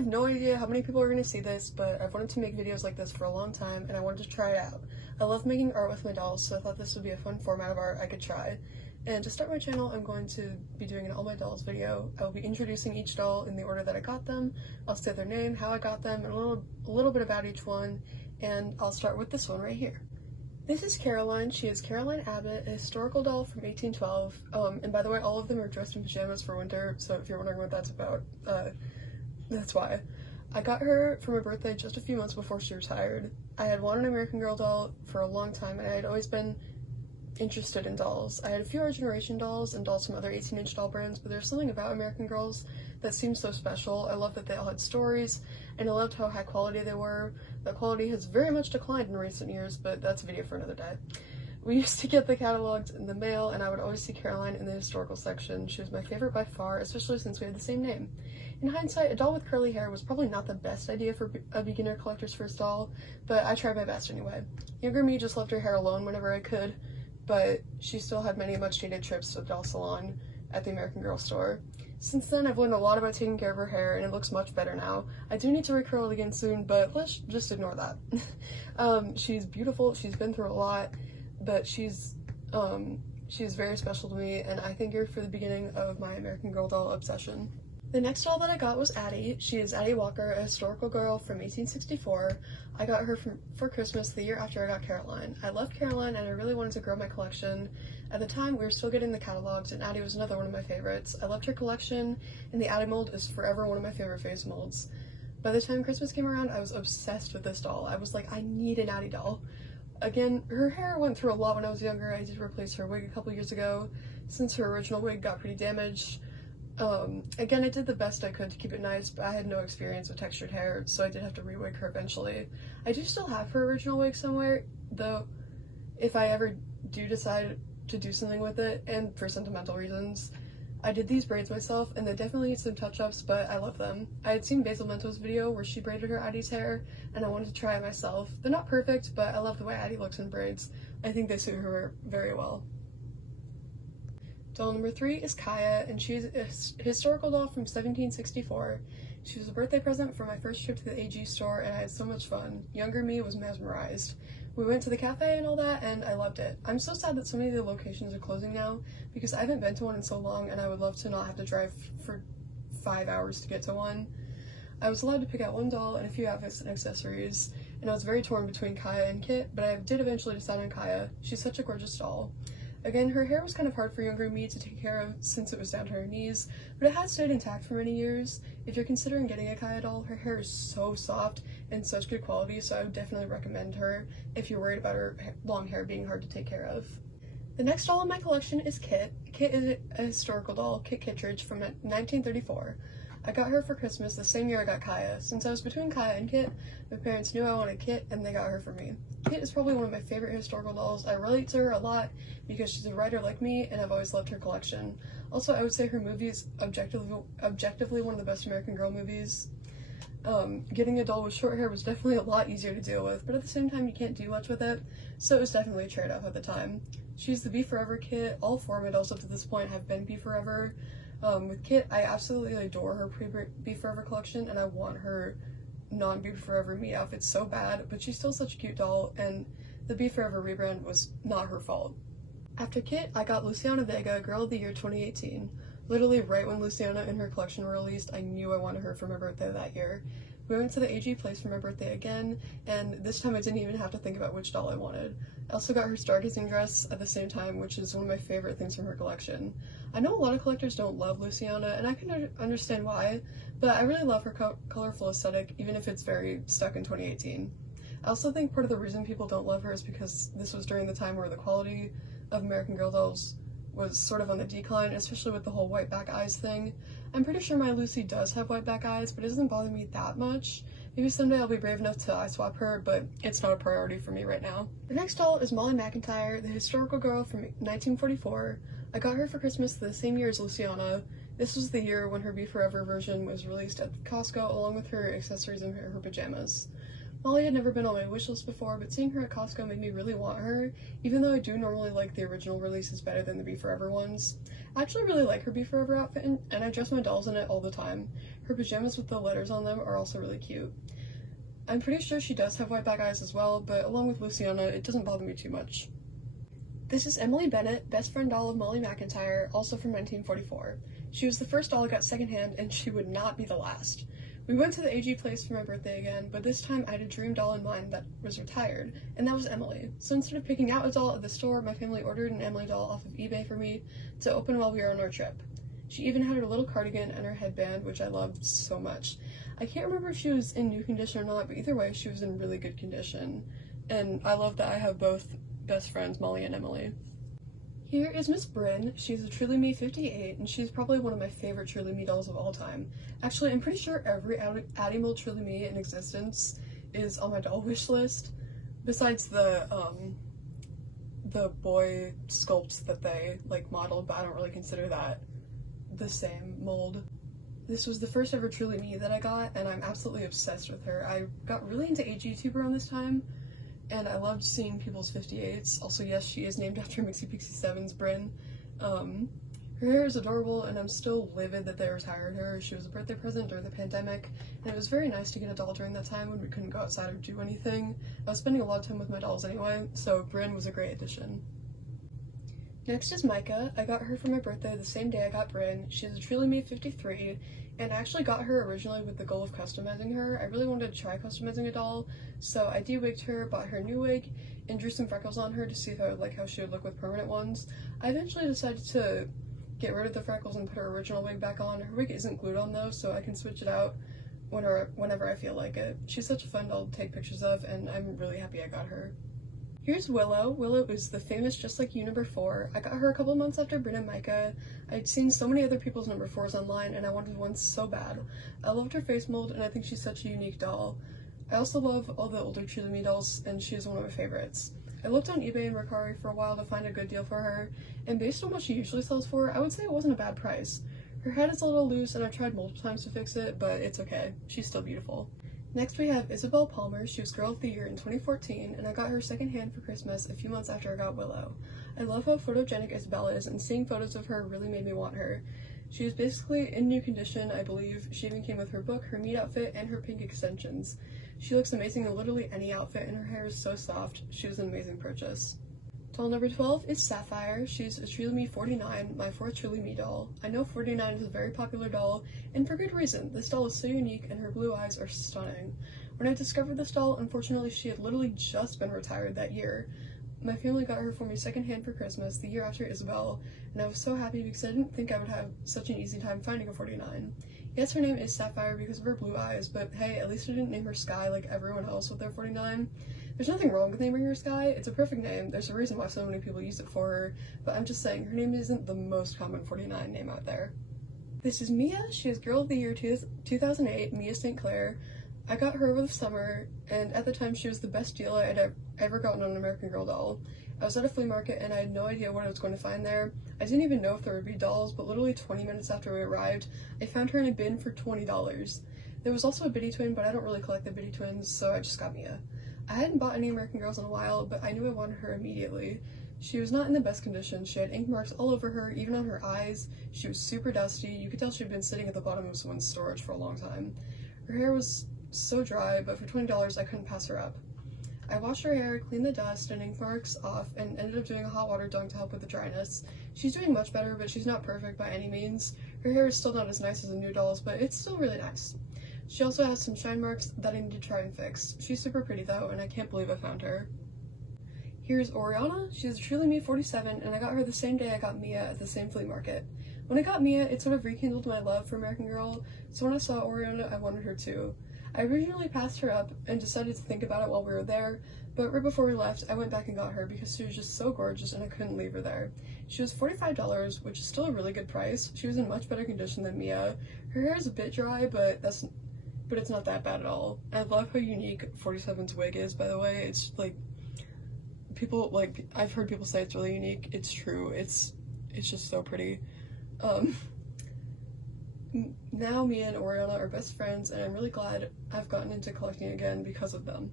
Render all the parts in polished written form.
have no idea how many people are going to see this, but I've wanted to make videos like this for a long time and I wanted to try it out. I love making art with my dolls, so I thought this would be a fun format of art I could try. And to start my channel, I'm going to be doing an all my dolls video. I will be introducing each doll in the order that I got them. I'll say their name, how I got them, and a little bit about each one, and I'll start with this one right here. This is Caroline. She is Caroline Abbott, a historical doll from 1812. And by the way, all of them are dressed in pajamas for winter, so if you're wondering what that's about, that's why. I got her for my birthday just a few months before she retired. I had wanted an American Girl doll for a long time, and I had always been interested in dolls. I had a few Our Generation dolls and dolls from other 18-inch doll brands, but there's something about American Girls that seemed so special. I loved that they all had stories, and I loved how high quality they were. That quality has very much declined in recent years, but that's a video for another day. We used to get the catalogs in the mail, and I would always see Caroline in the historical section. She was my favorite by far, especially since we had the same name. In hindsight, a doll with curly hair was probably not the best idea for a beginner collector's first doll, but I tried my best anyway. Younger me just left her hair alone whenever I could, but she still had many much-needed trips to the doll salon at the American Girl store. Since then, I've learned a lot about taking care of her hair, and it looks much better now. I do need to recurl it again soon, but let's just ignore that. She's beautiful, she's been through a lot, but she's very special to me, and I thank her for the beginning of my American Girl doll obsession. The next doll that I got was Addie. She is Addie Walker, a historical girl from 1864. I got her for Christmas the year after I got Caroline. I loved Caroline and I really wanted to grow my collection. At the time, we were still getting the catalogs, and Addie was another one of my favorites. I loved her collection, and the Addie mold is forever one of my favorite face molds. By the time Christmas came around, I was obsessed with this doll. I was like, I need an Addie doll. Again, her hair went through a lot when I was younger. I did replace her wig a couple years ago, since her original wig got pretty damaged. Again, I did the best I could to keep it nice, but I had no experience with textured hair, so I did have to re-wig her eventually. I do still have her original wig somewhere, though, if I ever do decide to do something with it, and for sentimental reasons. I did these braids myself, and they definitely need some touch-ups, but I love them. I had seen Basil Mento's video where she braided her Addie's hair, and I wanted to try it myself. They're not perfect, but I love the way Addie looks in braids. I think they suit her very well. Doll number 3 is Kaya, and she's a historical doll from 1764. She was a birthday present for my first trip to the AG store, and I had so much fun. Younger me was mesmerized. We went to the cafe and all that, and I loved it. I'm so sad that so many of the locations are closing now, because I haven't been to one in so long, and I would love to not have to drive for 5 hours to get to one. I was allowed to pick out one doll and a few outfits and accessories, and I was very torn between Kaya and Kit, but I did eventually decide on Kaya. She's such a gorgeous doll. Again, her hair was kind of hard for younger me to take care of since it was down to her knees, but it has stayed intact for many years. If you're considering getting a Kaya doll, her hair is so soft and such good quality, so I would definitely recommend her if you're worried about her long hair being hard to take care of. The next doll in my collection is Kit. Kit is a historical doll, Kit Kittredge, from 1934. I got her for Christmas the same year I got Kaya. Since I was between Kaya and Kit, my parents knew I wanted Kit, and they got her for me. Kit is probably one of my favorite historical dolls. I relate to her a lot because she's a writer like me, and I've always loved her collection. Also, I would say her movie is objectively one of the best American Girl movies. Getting a doll with short hair was definitely a lot easier to deal with, but at the same time you can't do much with it, so it was definitely a trade-off at the time. She's the Be Forever Kit. All 4 of my dolls up to this point have been Be Forever. With Kit, I absolutely adore her pre-Be Forever collection, and I want her non-Be Forever Me outfit so bad, but she's still such a cute doll, and the Be Forever rebrand was not her fault. After Kit, I got Luciana Vega, Girl of the Year 2018. Literally right when Luciana and her collection were released, I knew I wanted her for my birthday that year. We went to the AG place for my birthday again, and this time I didn't even have to think about which doll I wanted. I also got her stargazing dress at the same time, which is one of my favorite things from her collection. I know a lot of collectors don't love Luciana, and I can understand why, but I really love her colorful aesthetic, even if it's very stuck in 2018. I also think part of the reason people don't love her is because this was during the time where the quality of American Girl dolls was sort of on the decline, especially with the whole white back eyes thing. I'm pretty sure my Lucy does have white back eyes, but it doesn't bother me that much. Maybe someday I'll be brave enough to eye swap her, but it's not a priority for me right now. The next doll is Molly McIntyre, the historical girl from 1944. I got her for Christmas the same year as Luciana. This was the year when her Be Forever version was released at Costco, along with her accessories and her pajamas. Molly had never been on my wishlist before, but seeing her at Costco made me really want her, even though I do normally like the original releases better than the Be Forever ones. I actually really like her Be Forever outfit, and I dress my dolls in it all the time. Her pajamas with the letters on them are also really cute. I'm pretty sure she does have white back eyes as well, but along with Luciana, it doesn't bother me too much. This is Emily Bennett, best friend doll of Molly McIntyre, also from 1944. She was the first doll I got secondhand, and she would not be the last. We went to the AG place for my birthday again, but this time I had a dream doll in mind that was retired, and that was Emily. So instead of picking out a doll at the store, my family ordered an Emily doll off of eBay for me to open while we were on our trip. She even had her little cardigan and her headband, which I loved so much. I can't remember if she was in new condition or not, but either way, she was in really good condition. And I love that I have both best friends, Molly and Emily. Here is Miss Bryn. She's a Truly Me 58, and she's probably one of my favorite Truly Me dolls of all time. Actually, I'm pretty sure every Animal Truly Me in existence is on my doll wish list, besides the boy sculpts that they, like, modeled, but I don't really consider that the same mold. This was the first ever Truly Me that I got, and I'm absolutely obsessed with her. I got really into AG around this time, and I loved seeing people's 58s. Also, yes, she is named after Mixie Pixie 7's Bryn. Her hair is adorable, and I'm still livid that they retired her. She was a birthday present during the pandemic, and it was very nice to get a doll during that time when we couldn't go outside or do anything. I was spending a lot of time with my dolls anyway, so Bryn was a great addition. Next is Micah. I got her for my birthday the same day I got Bryn. She's a Truly Me 53, and I actually got her originally with the goal of customizing her. I really wanted to try customizing a doll, so I de-wigged her, bought her a new wig, and drew some freckles on her to see if I would like how she would look with permanent ones. I eventually decided to get rid of the freckles and put her original wig back on. Her wig isn't glued on though, so I can switch it out whenever I feel like it. She's such a fun doll to take pictures of, and I'm really happy I got her. Here's Willow. Willow is the famous Just Like You number 4. I got her a couple months after Bryn and Micah. I'd seen so many other people's number 4s online, and I wanted one so bad. I loved her face mold, and I think she's such a unique doll. I also love all the older Truly Me dolls, and she is one of my favorites. I looked on eBay and Mercari for a while to find a good deal for her, and based on what she usually sells for, I would say it wasn't a bad price. Her head is a little loose, and I've tried multiple times to fix it, but it's okay. She's still beautiful. Next we have Isabel Palmer. She was Girl of the Year in 2014, and I got her secondhand for Christmas a few months after I got Willow. I love how photogenic Isabel is, and seeing photos of her really made me want her. She was basically in new condition, I believe. She even came with her book, her meat outfit, and her pink extensions. She looks amazing in literally any outfit, and her hair is so soft. She was an amazing purchase. Doll number 12 is Sapphire. She's a Truly Me 49, my 4th Truly Me doll. I know 49 is a very popular doll, and for good reason. This doll is so unique, and her blue eyes are stunning. When I discovered this doll, unfortunately she had literally just been retired that year. My family got her for me secondhand for Christmas the year after Isabel, and I was so happy because I didn't think I would have such an easy time finding a 49. Yes, her name is Sapphire because of her blue eyes, but hey, at least I didn't name her Sky like everyone else with their 49. There's nothing wrong with naming her Sky. It's a perfect name. There's a reason why so many people use it for her, but I'm just saying her name isn't the most common 49 name out there. This is Mia. She is Girl of the Year 2008, Mia St. Clair. I got her over the summer, and at the time she was the best deal I had ever gotten on an American Girl doll. I was at a flea market and I had no idea what I was going to find there. I didn't even know if there would be dolls, but literally 20 minutes after we arrived, I found her in a bin for $20. There was also a Biddy twin, but I don't really collect the Biddy twins, so I just got Mia. I hadn't bought any American Girls in a while, but I knew I wanted her immediately. She was not in the best condition. She had ink marks all over her, even on her eyes. She was super dusty. You could tell she'd been sitting at the bottom of someone's storage for a long time. Her hair was so dry, but for $20 I couldn't pass her up. I washed her hair, cleaned the dust and ink marks off, and ended up doing a hot water dunk to help with the dryness. She's doing much better, but she's not perfect by any means. Her hair is still not as nice as the new doll's, but it's still really nice. She also has some shine marks that I need to try and fix. She's super pretty though, and I can't believe I found her. Here's Oriana. She's a Truly Me 47, and I got her the same day I got Mia at the same flea market. When I got Mia, it sort of rekindled my love for American Girl, so when I saw Oriana, I wanted her too. I originally passed her up and decided to think about it while we were there, but right before we left, I went back and got her because she was just so gorgeous and I couldn't leave her there. She was $45, which is still a really good price. She was in much better condition than Mia. Her hair is a bit dry, but it's not that bad at all. I love how unique 47's wig is, by the way. It's like, I've heard people say it's really unique. It's true. It's just so pretty. Now me and Oriana are best friends, and I'm really glad I've gotten into collecting again because of them.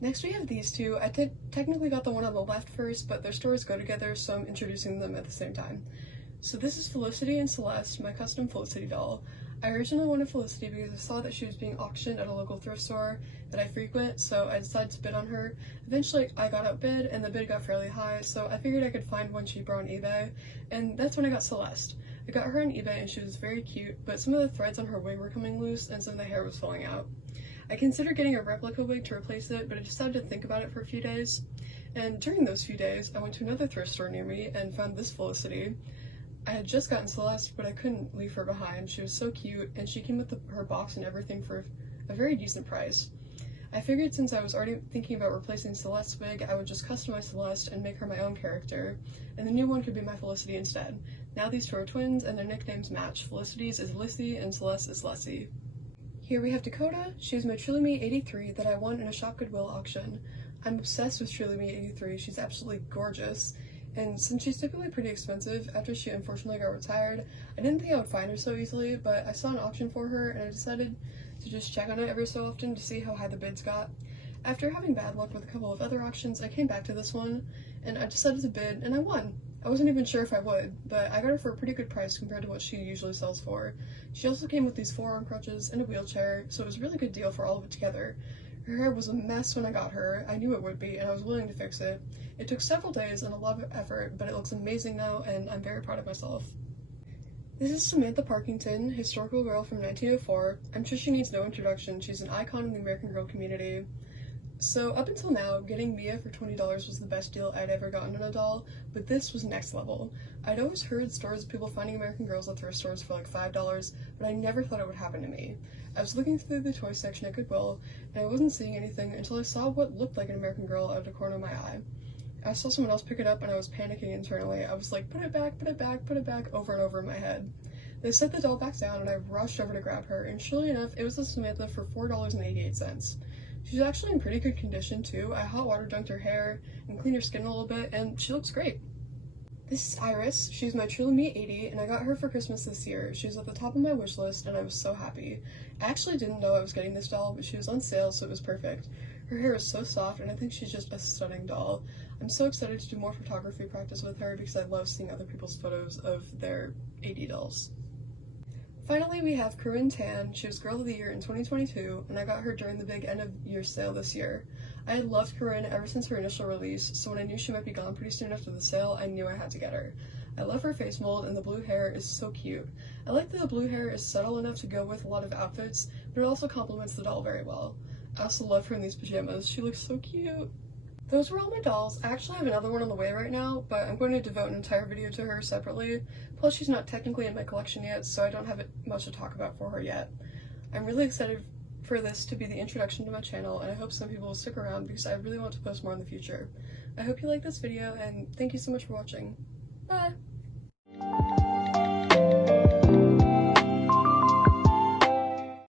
Next we have these two. I technically got the one on the left first, but their stories go together, so I'm introducing them at the same time. So this is Felicity and Celeste, my custom Felicity doll. I originally wanted Felicity because I saw that she was being auctioned at a local thrift store that I frequent, so I decided to bid on her. Eventually I got outbid, and the bid got fairly high, so I figured I could find one cheaper on eBay, and that's when I got Celeste. I got her on eBay and she was very cute, but some of the threads on her wig were coming loose and some of the hair was falling out. I considered getting a replica wig to replace it, but I decided to think about it for a few days. And during those few days, I went to another thrift store near me and found this Felicity. I had just gotten Celeste, but I couldn't leave her behind. She was so cute, and she came with her box and everything for a very decent price. I figured since I was already thinking about replacing Celeste's wig, I would just customize Celeste and make her my own character, and the new one could be my Felicity instead. Now these two are twins, and their nicknames match. Felicity's is Lissy, and Celeste is Lessie. Here we have Dakota. She is my Truly Me 83 that I won in a Shop Goodwill auction. I'm obsessed with Truly Me 83. She's absolutely gorgeous. And since she's typically pretty expensive, after she unfortunately got retired, I didn't think I would find her so easily, but I saw an auction for her and I decided to just check on it every so often to see how high the bids got. After having bad luck with a couple of other auctions, I came back to this one and I decided to bid and I won. I wasn't even sure if I would, but I got her for a pretty good price compared to what she usually sells for. She also came with these forearm crutches and a wheelchair, so it was a really good deal for all of it together. Her hair was a mess when I got her. I knew it would be, and I was willing to fix it. It took several days and a lot of effort, but it looks amazing now, and I'm very proud of myself. This is Samantha Parkington, historical girl from 1904. I'm sure she needs no introduction. She's an icon in the American Girl community. So up until now, getting Mia for $20 was the best deal I'd ever gotten on a doll, but this was next level. I'd always heard stories of people finding American Girls at thrift stores for like $5, but I never thought it would happen to me. I was looking through the toy section at Goodwill, and I wasn't seeing anything until I saw what looked like an American Girl out of the corner of my eye. I saw someone else pick it up and I was panicking internally. I was like, put it back, put it back, put it back, over and over in my head. They set the doll back down and I rushed over to grab her, and surely enough, it was a Samantha for $4.88. She's actually in pretty good condition too. I hot water dunked her hair and cleaned her skin a little bit, and she looks great. This is Iris. She's my Truly Me 80, and I got her for Christmas this year. She was at the top of my wish list, and I was so happy. I actually didn't know I was getting this doll, but she was on sale, so it was perfect. Her hair is so soft, and I think she's just a stunning doll. I'm so excited to do more photography practice with her because I love seeing other people's photos of their 80 dolls. Finally, we have Corinne Tan. She was Girl of the Year in 2022, and I got her during the big end of year sale this year. I had loved Corinne ever since her initial release, so when I knew she might be gone pretty soon after the sale, I knew I had to get her. I love her face mold, and the blue hair is so cute. I like that the blue hair is subtle enough to go with a lot of outfits, but it also complements the doll very well. I also love her in these pajamas. She looks so cute. Those were all my dolls. I actually have another one on the way right now, but I'm going to devote an entire video to her separately. Plus, she's not technically in my collection yet, so I don't have much to talk about for her yet. I'm really excited for this to be the introduction to my channel, and I hope some people will stick around because I really want to post more in the future. I hope you like this video, and thank you so much for watching. Bye!